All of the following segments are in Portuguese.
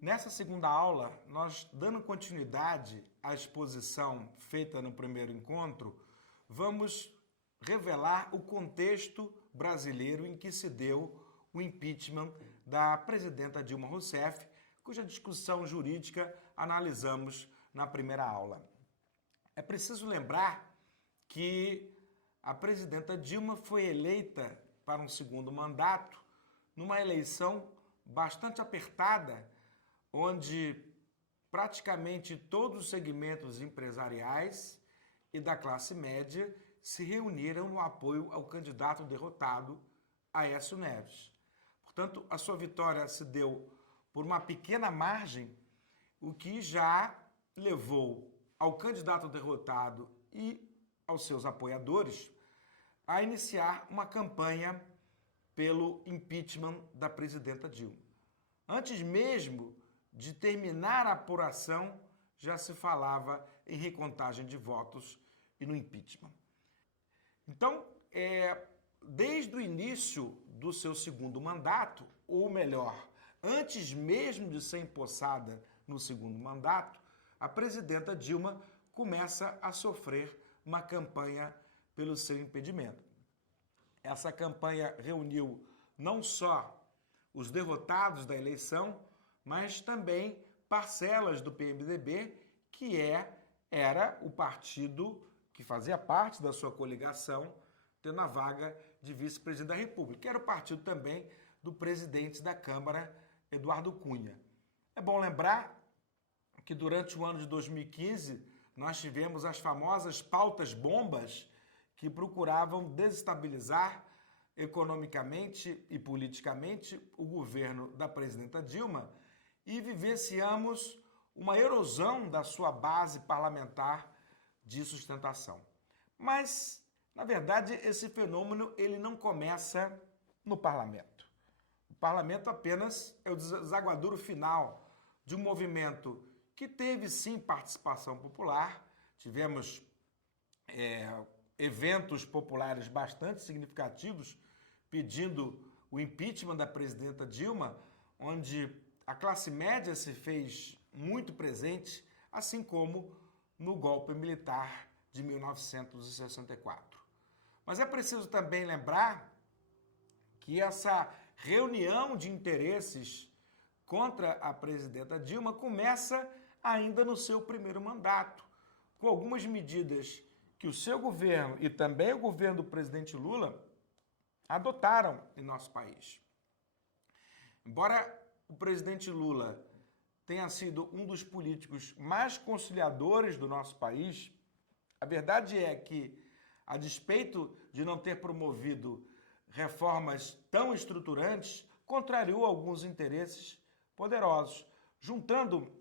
Nessa segunda aula, nós, dando continuidade à exposição feita no primeiro encontro, vamos revelar o contexto brasileiro em que se deu o impeachment da presidenta Dilma Rousseff, cuja discussão jurídica analisamos na primeira aula. É preciso lembrar que a presidenta Dilma foi eleita para um segundo mandato numa eleição bastante apertada, onde praticamente todos os segmentos empresariais e da classe média se reuniram no apoio ao candidato derrotado, Aécio Neves. Portanto, a sua vitória se deu por uma pequena margem, o que já levou ao candidato derrotado e aos seus apoiadores a iniciar uma campanha pelo impeachment da presidenta Dilma. Antes mesmo de terminar a apuração, já se falava em recontagem de votos e no impeachment. Então, desde o início do seu segundo mandato, ou melhor, antes mesmo de ser empossada no segundo mandato, a presidenta Dilma começa a sofrer uma campanha pelo seu impedimento. Essa campanha reuniu não só os derrotados da eleição, mas também parcelas do PMDB, que era o partido que fazia parte da sua coligação, tendo a vaga de vice-presidente da República, que era o partido também do presidente da Câmara, Eduardo Cunha. É bom lembrar que durante o ano de 2015 nós tivemos as famosas pautas bombas que procuravam desestabilizar economicamente e politicamente o governo da presidenta Dilma e vivenciamos uma erosão da sua base parlamentar de sustentação. Mas, na verdade, esse fenômeno ele não começa no parlamento. O parlamento apenas é o desaguadouro final de um movimento que teve, sim, participação popular. Tivemos eventos populares bastante significativos pedindo o impeachment da presidenta Dilma, onde a classe média se fez muito presente, assim como no golpe militar de 1964. Mas é preciso também lembrar que essa reunião de interesses contra a presidenta Dilma começa ainda no seu primeiro mandato, com algumas medidas que o seu governo e também o governo do presidente Lula adotaram em nosso país. Embora o presidente Lula tenha sido um dos políticos mais conciliadores do nosso país, a verdade é que, a despeito de não ter promovido reformas tão estruturantes, contrariou alguns interesses poderosos, juntando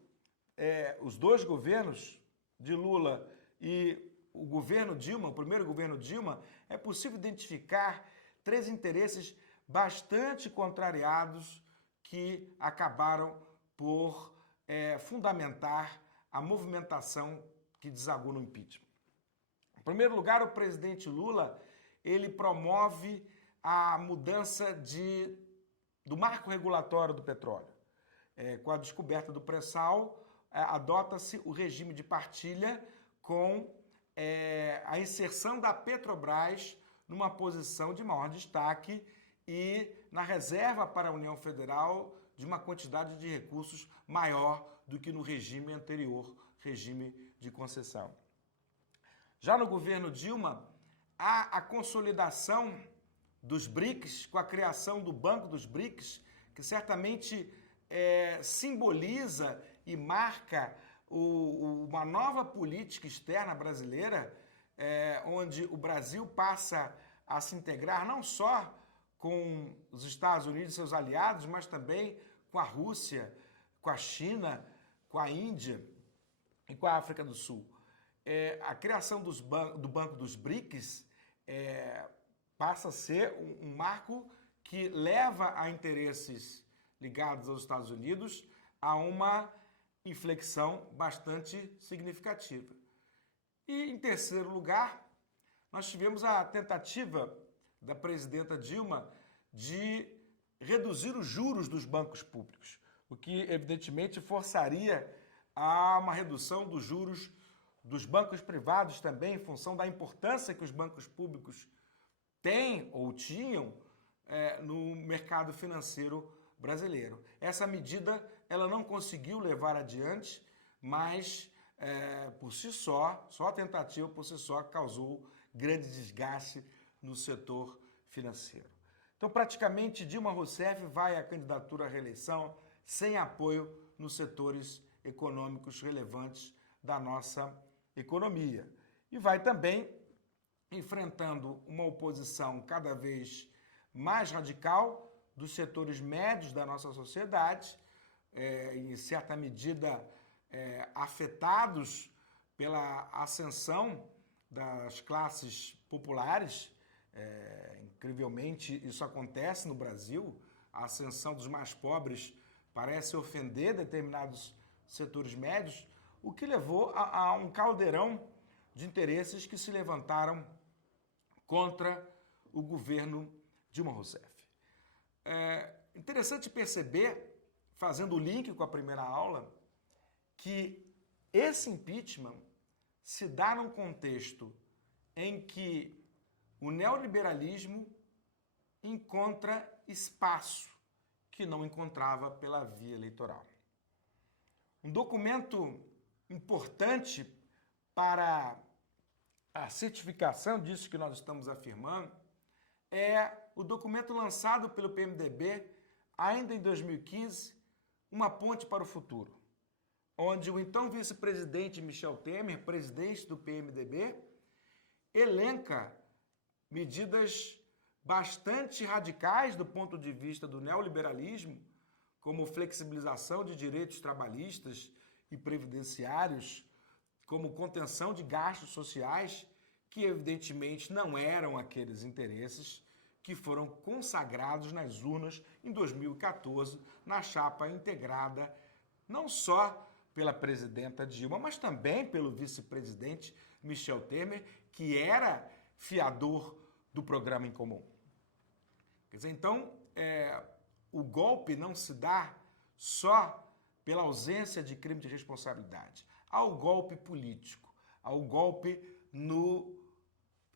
os dois governos de Lula e o governo Dilma, o primeiro governo Dilma, é possível identificar três interesses bastante contrariados que acabaram por fundamentar a movimentação que desagou no impeachment. Em primeiro lugar, o presidente Lula ele promove a mudança do marco regulatório do petróleo. Com a descoberta do pré-sal, adota-se o regime de partilha com a inserção da Petrobras numa posição de maior destaque e na reserva para a União Federal de uma quantidade de recursos maior do que no regime anterior, regime de concessão. Já no governo Dilma, há a consolidação dos BRICS, com a criação do Banco dos BRICS, que certamente simboliza e marca uma nova política externa brasileira, onde o Brasil passa a se integrar não só com os Estados Unidos e seus aliados, mas também com a Rússia, com a China, com a Índia e com a África do Sul. A criação do Banco dos BRICS passa a ser um marco que leva a interesses ligados aos Estados Unidos a uma inflexão bastante significativa. E, em terceiro lugar, nós tivemos a tentativa da presidenta Dilma de reduzir os juros dos bancos públicos, o que evidentemente forçaria a uma redução dos juros dos bancos privados também, em função da importância que os bancos públicos têm ou tinham no mercado financeiro brasileiro. Essa medida ela não conseguiu levar adiante, mas por si só a tentativa por si só causou grande desgaste no setor financeiro. Então, praticamente, Dilma Rousseff vai à candidatura à reeleição sem apoio nos setores econômicos relevantes da nossa economia. E vai também enfrentando uma oposição cada vez mais radical dos setores médios da nossa sociedade, em certa medida afetados pela ascensão das classes populares. Incrivelmente, isso acontece no Brasil. A ascensão dos mais pobres parece ofender determinados setores médios, o que levou a um caldeirão de interesses que se levantaram contra o governo Dilma Rousseff. É interessante perceber, fazendo o link com a primeira aula, que esse impeachment se dá num contexto em que o neoliberalismo encontra espaço que não encontrava pela via eleitoral. Um documento importante para a certificação disso que nós estamos afirmando é o documento lançado pelo PMDB ainda em 2015, Uma Ponte para o Futuro, onde o então vice-presidente Michel Temer, presidente do PMDB, elenca medidas bastante radicais do ponto de vista do neoliberalismo, como flexibilização de direitos trabalhistas e previdenciários, como contenção de gastos sociais, que evidentemente não eram aqueles interesses que foram consagrados nas urnas em 2014, na chapa integrada não só pela presidenta Dilma, mas também pelo vice-presidente Michel Temer, que era fiador do Programa em Comum. Quer dizer, então, o golpe não se dá só pela ausência de crime de responsabilidade. Há o golpe político, há o golpe no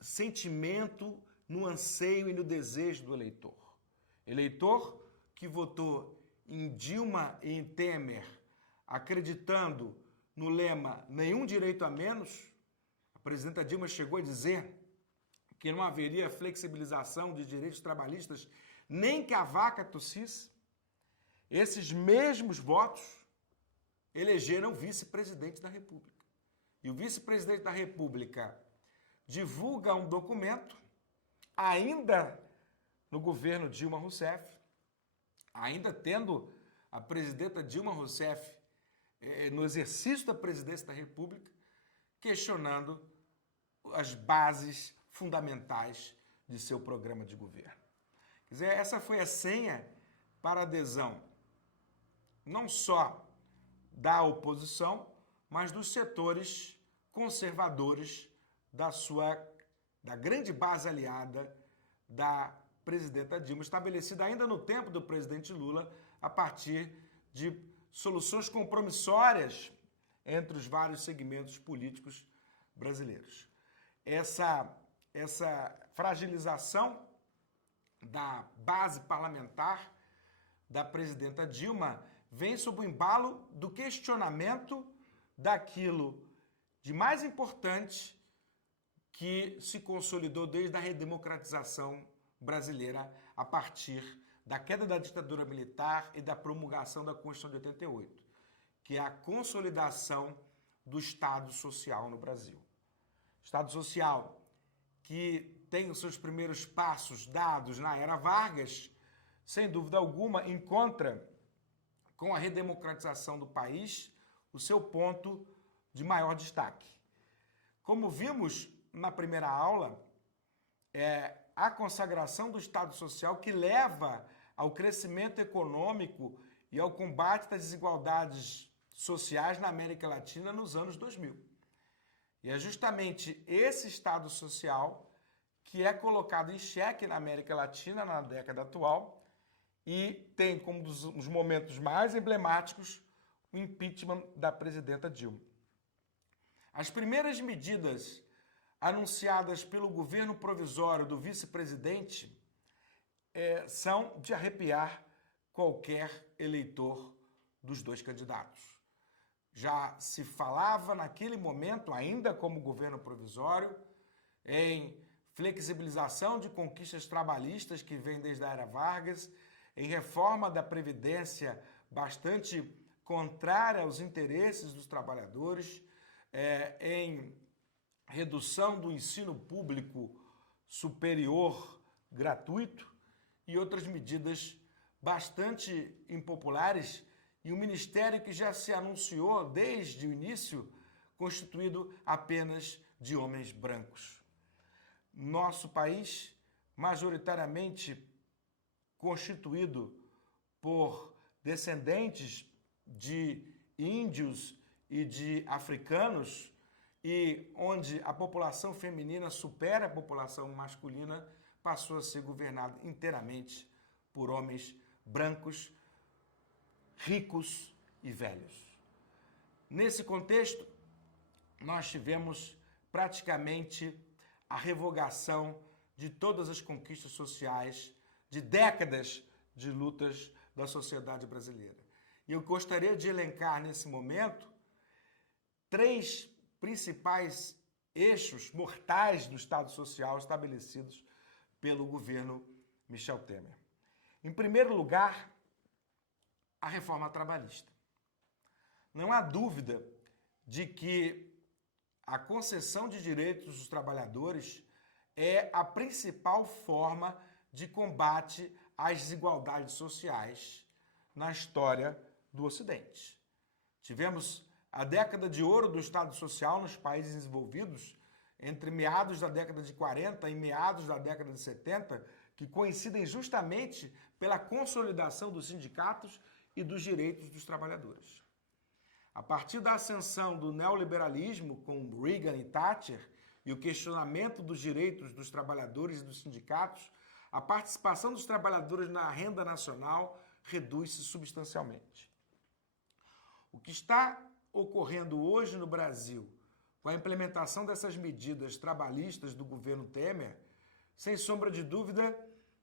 sentimento, no anseio e no desejo do eleitor. Eleitor que votou em Dilma e em Temer, acreditando no lema nenhum direito a menos. A presidenta Dilma chegou a dizer que não haveria flexibilização de direitos trabalhistas nem que a vaca tossisse. Esses mesmos votos elegeram o vice-presidente da República. E o vice-presidente da República divulga um documento, ainda no governo Dilma Rousseff, ainda tendo a presidenta Dilma Rousseff no exercício da presidência da República, questionando as bases fundamentais de seu programa de governo. Quer dizer, essa foi a senha para a adesão não só da oposição, mas dos setores conservadores da grande base aliada da presidenta Dilma, estabelecida ainda no tempo do presidente Lula, a partir de soluções compromissórias entre os vários segmentos políticos brasileiros. Essa fragilização da base parlamentar da presidenta Dilma vem sob o embalo do questionamento daquilo de mais importante que se consolidou desde a redemocratização brasileira a partir da queda da ditadura militar e da promulgação da Constituição de 88, que é a consolidação do Estado Social no Brasil. Estado Social que tem os seus primeiros passos dados na era Vargas, sem dúvida alguma, encontra com a redemocratização do país o seu ponto de maior destaque. Como vimos na primeira aula, a consagração do Estado Social que leva ao crescimento econômico e ao combate das desigualdades sociais na América Latina nos anos 2000. E é justamente esse Estado Social que é colocado em xeque na América Latina na década atual e tem como um dos momentos mais emblemáticos o impeachment da presidenta Dilma. As primeiras medidas anunciadas pelo governo provisório do vice-presidente são de arrepiar qualquer eleitor dos dois candidatos. Já se falava naquele momento, ainda como governo provisório, em flexibilização de conquistas trabalhistas que vêm desde a era Vargas, em reforma da Previdência bastante contrária aos interesses dos trabalhadores, em redução do ensino público superior gratuito e outras medidas bastante impopulares, e um ministério que já se anunciou desde o início constituído apenas de homens brancos. Nosso país, majoritariamente constituído por descendentes de índios e de africanos, e onde a população feminina supera a população masculina, passou a ser governado inteiramente por homens brancos, ricos e velhos. Nesse contexto, nós tivemos praticamente a revogação de todas as conquistas sociais de décadas de lutas da sociedade brasileira. E eu gostaria de elencar nesse momento 3 principais eixos mortais do Estado Social estabelecidos pelo governo Michel Temer. Em primeiro lugar, a reforma trabalhista. Não há dúvida de que a concessão de direitos dos trabalhadores é a principal forma de combate às desigualdades sociais na história do Ocidente. Tivemos a década de ouro do Estado Social nos países desenvolvidos, entre meados da década de 40 e meados da década de 70, que coincidem justamente pela consolidação dos sindicatos e dos direitos dos trabalhadores. A partir da ascensão do neoliberalismo com Reagan e Thatcher e o questionamento dos direitos dos trabalhadores e dos sindicatos, a participação dos trabalhadores na renda nacional reduz-se substancialmente. O que está ocorrendo hoje no Brasil com a implementação dessas medidas trabalhistas do governo Temer, sem sombra de dúvida,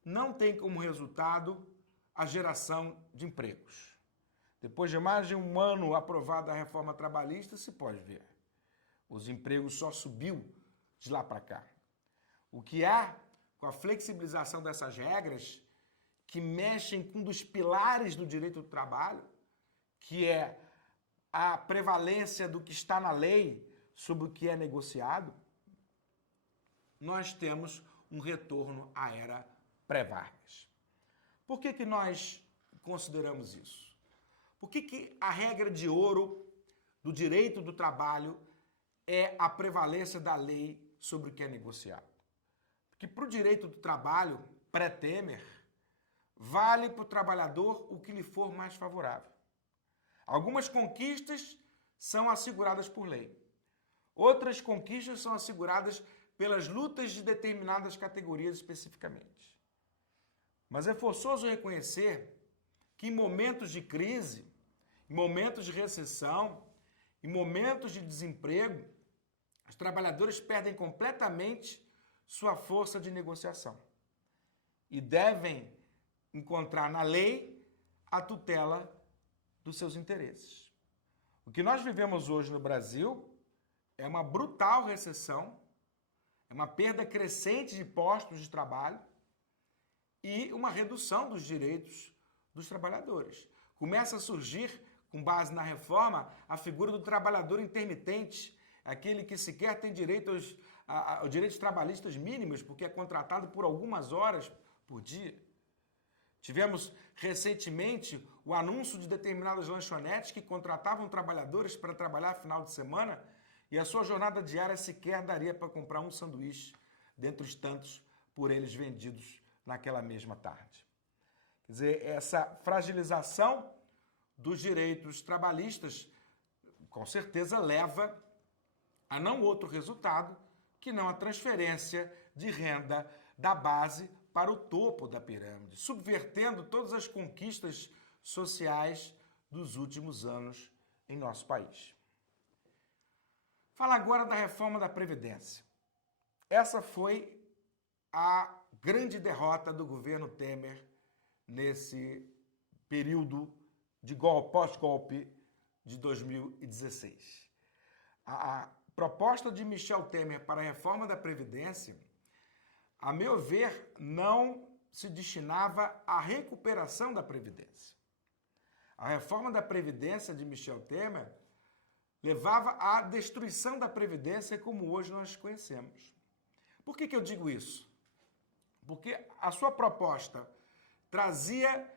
não tem como resultado a geração de empregos. Depois de mais de um ano aprovada a reforma trabalhista, se pode ver. Os empregos só subiu de lá para cá. O que há com a flexibilização dessas regras, que mexem com um dos pilares do direito do trabalho, que é a prevalência do que está na lei sobre o que é negociado, nós temos um retorno à era pré-Vargas. Por que nós consideramos isso? Por que a regra de ouro do direito do trabalho é a prevalência da lei sobre o que é negociado? Porque para o direito do trabalho, pré-Temer, vale para o trabalhador o que lhe for mais favorável. Algumas conquistas são asseguradas por lei. Outras conquistas são asseguradas pelas lutas de determinadas categorias especificamente. Mas é forçoso reconhecer que em momentos de crise, em momentos de recessão, em momentos de desemprego, os trabalhadores perdem completamente sua força de negociação e devem encontrar na lei a tutela dos seus interesses. O que nós vivemos hoje no Brasil é uma brutal recessão, é uma perda crescente de postos de trabalho e uma redução dos direitos dos trabalhadores. Começa a surgir, com base na reforma, a figura do trabalhador intermitente, aquele que sequer tem direito aos direitos trabalhistas mínimos, porque é contratado por algumas horas por dia. Tivemos recentemente o anúncio de determinadas lanchonetes que contratavam trabalhadores para trabalhar final de semana e a sua jornada diária sequer daria para comprar um sanduíche, dentre os tantos por eles vendidos naquela mesma tarde. Quer dizer, essa fragilização dos direitos trabalhistas, com certeza, leva a não outro resultado que não a transferência de renda da base para o topo da pirâmide, subvertendo todas as conquistas sociais dos últimos anos em nosso país. Fala agora da reforma da Previdência. Essa foi a grande derrota do governo Temer nesse período de pós-golpe de 2016. A proposta de Michel Temer para a reforma da Previdência, a meu ver, não se destinava à recuperação da Previdência. A reforma da Previdência de Michel Temer levava à destruição da Previdência como hoje nós conhecemos. Por que eu digo isso? Porque a sua proposta trazia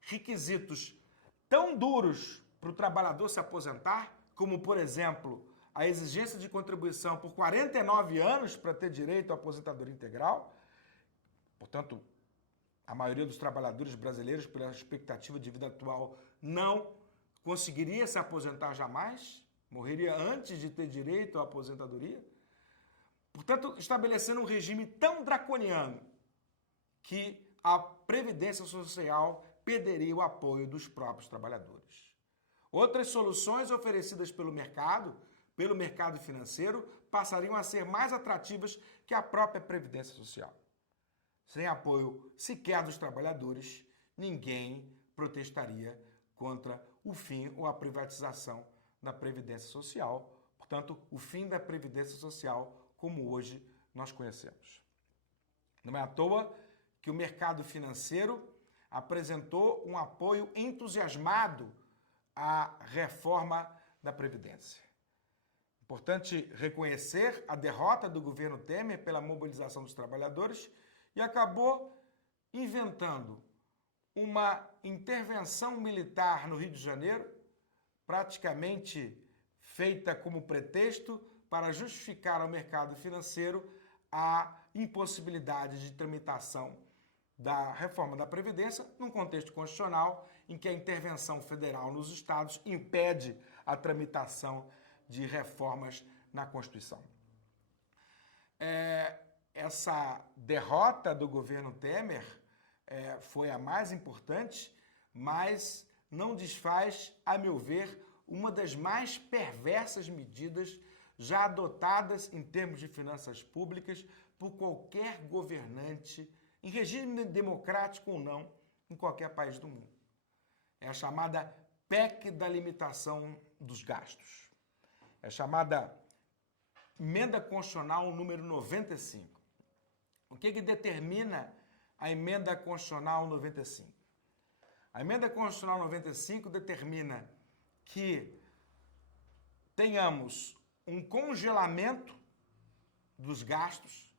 requisitos tão duros para o trabalhador se aposentar, como, por exemplo, a exigência de contribuição por 49 anos para ter direito à aposentadoria integral. Portanto, a maioria dos trabalhadores brasileiros, pela expectativa de vida atual, não conseguiria se aposentar jamais, morreria antes de ter direito à aposentadoria. Portanto, estabelecendo um regime tão draconiano que a Previdência Social perderia o apoio dos próprios trabalhadores. Outras soluções oferecidas pelo mercado financeiro, passariam a ser mais atrativas que a própria Previdência Social. Sem apoio sequer dos trabalhadores, ninguém protestaria contra o fim ou a privatização da Previdência Social. Portanto, o fim da Previdência Social como hoje nós conhecemos. Não é à toa que o mercado financeiro apresentou um apoio entusiasmado à reforma da Previdência. Importante reconhecer a derrota do governo Temer pela mobilização dos trabalhadores e acabou inventando uma intervenção militar no Rio de Janeiro, praticamente feita como pretexto para justificar ao mercado financeiro a impossibilidade de tramitação da reforma da Previdência num contexto constitucional em que a intervenção federal nos estados impede a tramitação de reformas na Constituição. Essa derrota do governo Temer foi a mais importante, mas não desfaz, a meu ver, uma das mais perversas medidas já adotadas em termos de finanças públicas por qualquer governante, em regime democrático ou não, em qualquer país do mundo. É a chamada PEC da limitação dos gastos. É a chamada Emenda Constitucional número 95. O que determina a Emenda Constitucional 95? A Emenda Constitucional 95 determina que tenhamos um congelamento dos gastos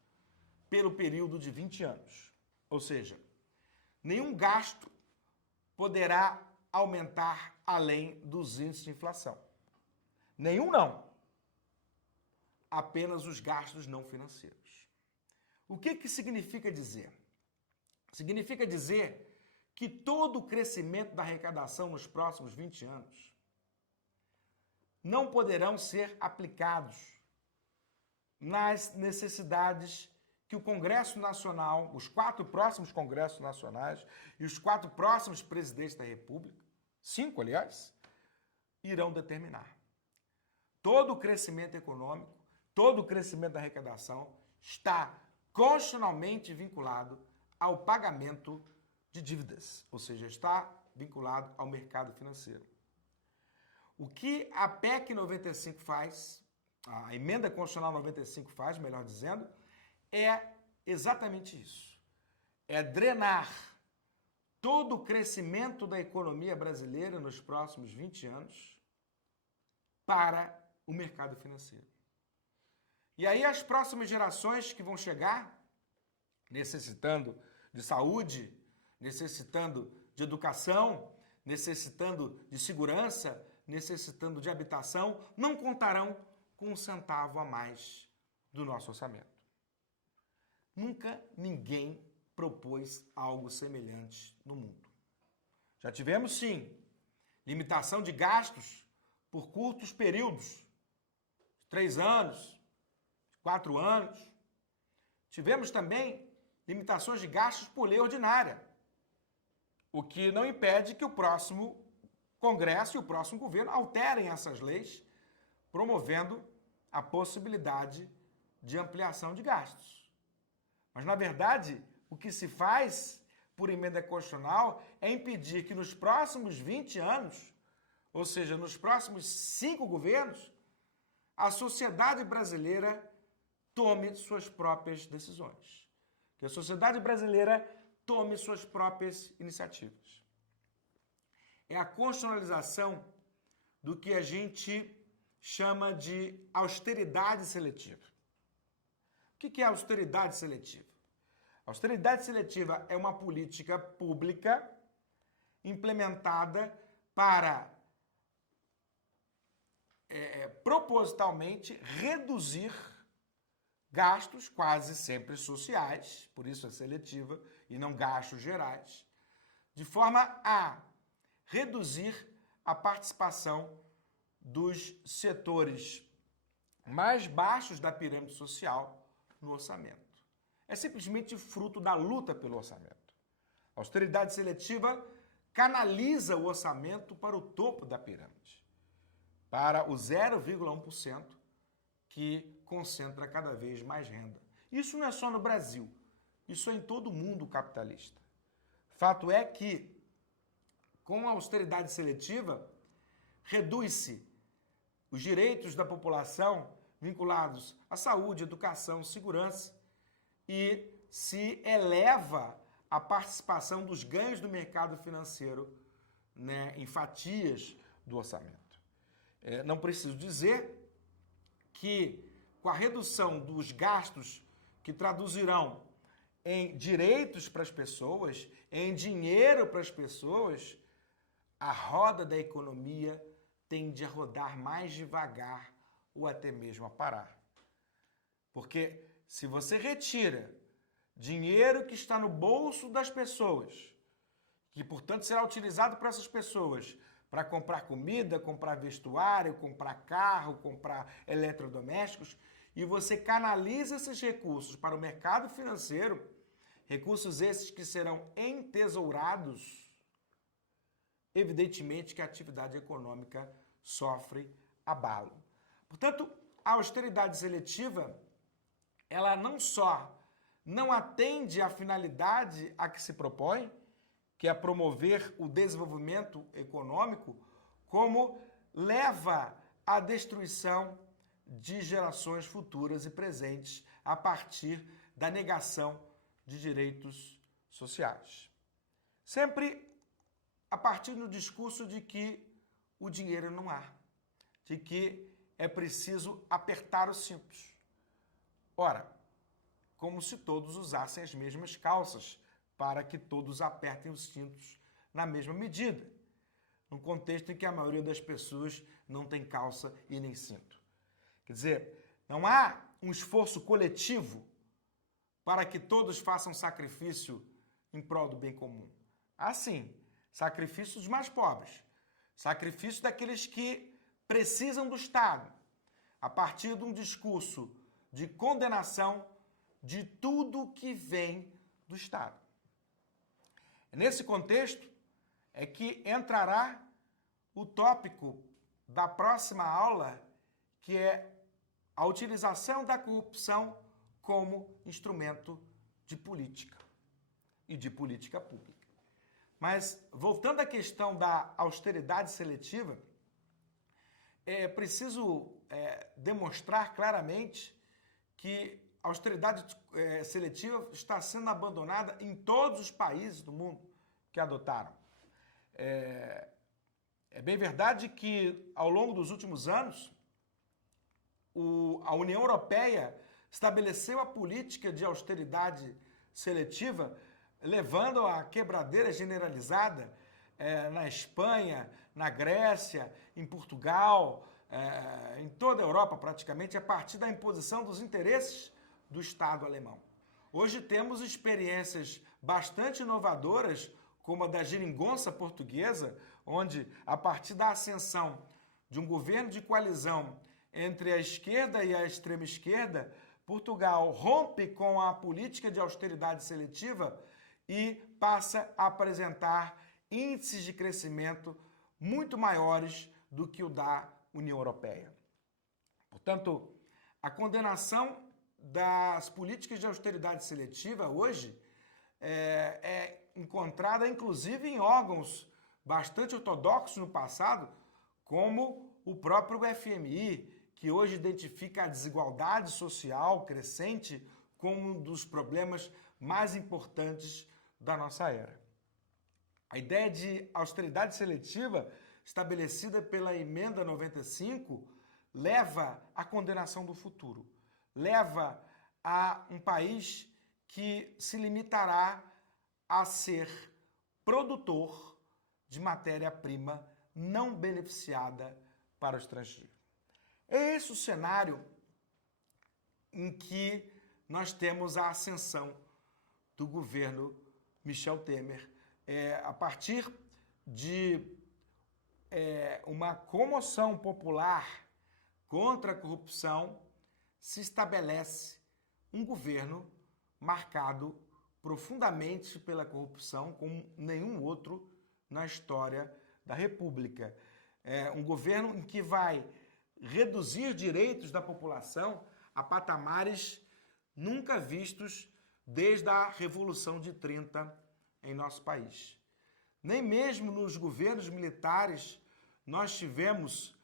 pelo período de 20 anos. Ou seja, nenhum gasto poderá aumentar além dos índices de inflação. Nenhum não. Apenas os gastos não financeiros. O que significa dizer? Significa dizer que todo o crescimento da arrecadação nos próximos 20 anos não poderão ser aplicados nas necessidades que o Congresso Nacional, os 4 próximos Congressos Nacionais e os 4 próximos presidentes da República, 5, aliás, irão determinar. Todo o crescimento econômico, todo o crescimento da arrecadação está constitucionalmente vinculado ao pagamento de dívidas, ou seja, está vinculado ao mercado financeiro. O que a PEC 95 faz, a Emenda Constitucional 95 faz, melhor dizendo, é exatamente isso. É drenar todo o crescimento da economia brasileira nos próximos 20 anos para o mercado financeiro. E aí as próximas gerações que vão chegar, necessitando de saúde, necessitando de educação, necessitando de segurança, necessitando de habitação, não contarão com um centavo a mais do nosso orçamento. Nunca ninguém propôs algo semelhante no mundo. Já tivemos, sim, limitação de gastos por curtos períodos, 3 anos, 4 anos. Tivemos também limitações de gastos por lei ordinária, o que não impede que o próximo Congresso e o próximo governo alterem essas leis, promovendo a possibilidade de ampliação de gastos. Mas, na verdade, o que se faz por emenda constitucional é impedir que nos próximos 20 anos, ou seja, nos próximos 5 governos, a sociedade brasileira tome suas próprias decisões. Que a sociedade brasileira tome suas próprias iniciativas. É a constitucionalização do que a gente chama de austeridade seletiva. O que é austeridade seletiva? Austeridade seletiva é uma política pública implementada para propositalmente reduzir gastos quase sempre sociais, por isso é seletiva e não gastos gerais, de forma a reduzir a participação dos setores mais baixos da pirâmide social no orçamento. É simplesmente fruto da luta pelo orçamento. A austeridade seletiva canaliza o orçamento para o topo da pirâmide, para o 0,1% que concentra cada vez mais renda. Isso não é só no Brasil, isso é em todo o mundo capitalista. Fato é que, com a austeridade seletiva, reduz-se os direitos da população vinculados à saúde, educação, segurança e se eleva a participação dos ganhos do mercado financeiro, né, em fatias do orçamento. Não preciso dizer que, com a redução dos gastos que traduzirão em direitos para as pessoas, em dinheiro para as pessoas, a roda da economia tende a rodar mais devagar ou até mesmo a parar. Porque se você retira dinheiro que está no bolso das pessoas, que portanto será utilizado para essas pessoas, para comprar comida, comprar vestuário, comprar carro, comprar eletrodomésticos, e você canaliza esses recursos para o mercado financeiro, recursos esses que serão entesourados, evidentemente que a atividade econômica sofre abalo. Portanto, a austeridade seletiva, ela não só não atende à finalidade a que se propõe, que é promover o desenvolvimento econômico, como leva à destruição de gerações futuras e presentes a partir da negação de direitos sociais. Sempre a partir do discurso de que o dinheiro não há, de que é preciso apertar os cintos. Ora, como se todos usassem as mesmas calças, para que todos apertem os cintos na mesma medida, num contexto em que a maioria das pessoas não tem calça e nem cinto. Quer dizer, não há um esforço coletivo para que todos façam sacrifício em prol do bem comum. Há sim, sacrifício dos mais pobres, sacrifício daqueles que precisam do Estado, a partir de um discurso de condenação de tudo que vem do Estado. Nesse contexto é que entrará o tópico da próxima aula, que é a utilização da corrupção como instrumento de política e de política pública. Mas, voltando à questão da austeridade seletiva, é preciso demonstrar claramente que a austeridade seletiva está sendo abandonada em todos os países do mundo que adotaram. É bem verdade que, ao longo dos últimos anos, a União Europeia estabeleceu a política de austeridade seletiva, levando à quebradeira generalizada na Espanha, na Grécia, em Portugal, em toda a Europa praticamente, a partir da imposição dos interesses do Estado alemão. Hoje temos experiências bastante inovadoras, como a da geringonça portuguesa, onde, a partir da ascensão de um governo de coalizão entre a esquerda e a extrema-esquerda, Portugal rompe com a política de austeridade seletiva e passa a apresentar índices de crescimento muito maiores do que o da União Europeia. Portanto, a condenação das políticas de austeridade seletiva hoje é encontrada inclusive em órgãos bastante ortodoxos no passado, como o próprio FMI, que hoje identifica a desigualdade social crescente como um dos problemas mais importantes da nossa era. A ideia de austeridade seletiva, estabelecida pela Emenda 95, leva à condenação do futuro, leva a um país que se limitará a ser produtor de matéria-prima não beneficiada para o estrangeiro. É esse o cenário em que nós temos a ascensão do governo Michel Temer, a partir de uma comoção popular contra a corrupção, se estabelece um governo marcado profundamente pela corrupção, como nenhum outro na história da República. É um governo em que vai reduzir direitos da população a patamares nunca vistos desde a Revolução de 30 em nosso país. Nem mesmo nos governos militares nós tivemos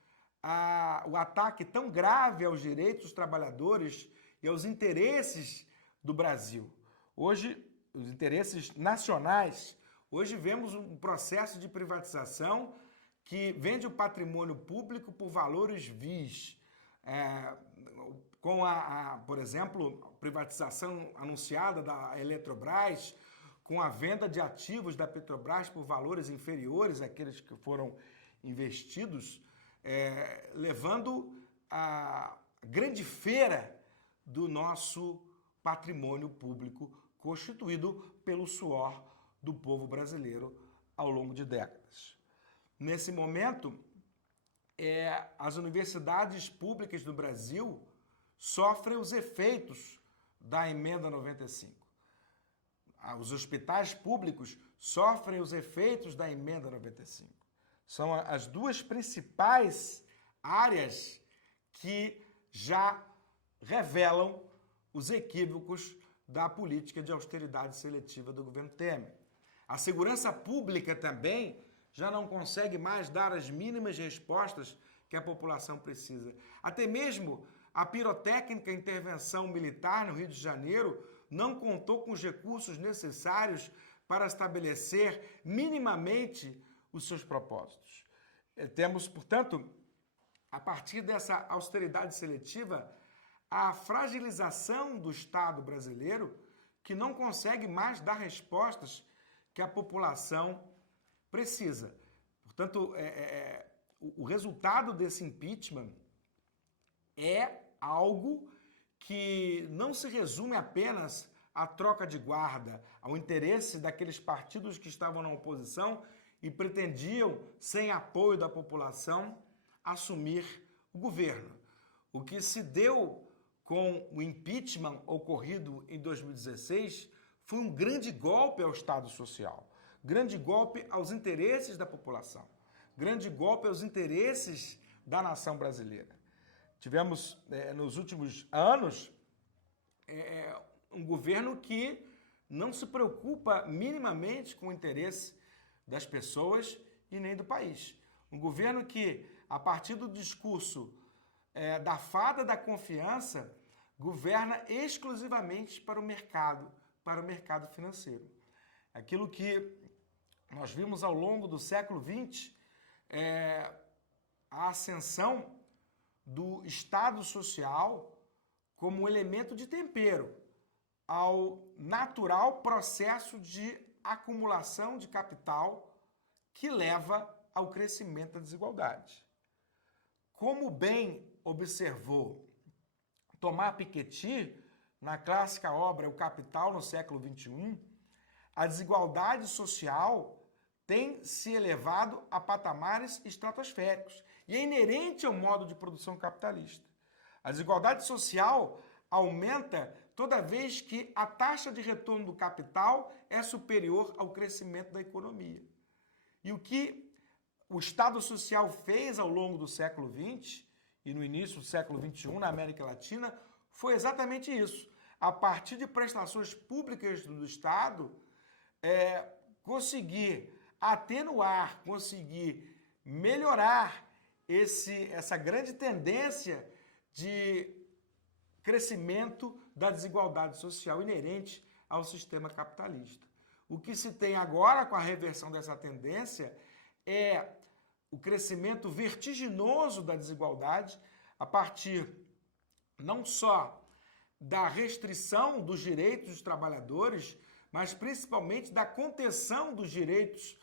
o ataque tão grave aos direitos dos trabalhadores e aos interesses do Brasil. Hoje, os interesses nacionais, hoje vemos um processo de privatização que vende o patrimônio público por valores vis. Com por exemplo, a privatização anunciada da Eletrobras, com a venda de ativos da Petrobras por valores inferiores àqueles que foram investidos, levando a grande feira do nosso patrimônio público, constituído pelo suor do povo brasileiro ao longo de décadas. Nesse momento, as universidades públicas do Brasil sofrem os efeitos da Emenda 95. Os hospitais públicos sofrem os efeitos da Emenda 95. São as duas principais áreas que já revelam os equívocos da política de austeridade seletiva do governo Temer. A segurança pública também já não consegue mais dar as mínimas respostas que a população precisa. Até mesmo a pirotécnica intervenção militar no Rio de Janeiro não contou com os recursos necessários para estabelecer minimamente os seus propósitos. Temos, portanto, a partir dessa austeridade seletiva, a fragilização do Estado brasileiro, que não consegue mais dar respostas que a população precisa. Portanto, o resultado desse impeachment é algo que não se resume apenas à troca de guarda, ao interesse daqueles partidos que estavam na oposição e pretendiam, sem apoio da população, assumir o governo. O que se deu com o impeachment ocorrido em 2016 foi um grande golpe ao Estado Social, grande golpe aos interesses da população, grande golpe aos interesses da nação brasileira. Tivemos, nos últimos anos, um governo que não se preocupa minimamente com o interesse das pessoas e nem do país. Um governo que, a partir do discurso da fada da confiança, governa exclusivamente para o mercado financeiro. Aquilo que nós vimos ao longo do século XX, a ascensão do Estado Social como um elemento de tempero ao natural processo de acumulação de capital que leva ao crescimento da desigualdade. Como bem observou Thomas Piketty na clássica obra O Capital no século XXI, a desigualdade social tem se elevado a patamares estratosféricos e é inerente ao modo de produção capitalista. A desigualdade social aumenta toda vez que a taxa de retorno do capital é superior ao crescimento da economia. E o que o Estado Social fez ao longo do século XX e no início do século XXI na América Latina foi exatamente isso. A partir de prestações públicas do Estado, conseguir atenuar, conseguir melhorar essa grande tendência de crescimento da desigualdade social inerente ao sistema capitalista. O que se tem agora com a reversão dessa tendência é o crescimento vertiginoso da desigualdade a partir não só da restrição dos direitos dos trabalhadores, mas principalmente da contenção dos direitos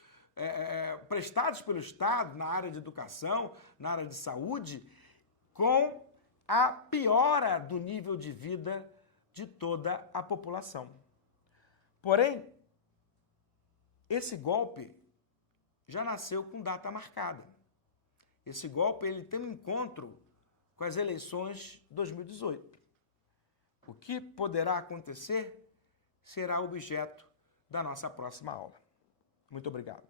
prestados pelo Estado na área de educação, na área de saúde, com a piora do nível de vida de toda a população. Porém, esse golpe já nasceu com data marcada. Esse golpe ele tem um encontro com as eleições de 2018. O que poderá acontecer será objeto da nossa próxima aula. Muito obrigado.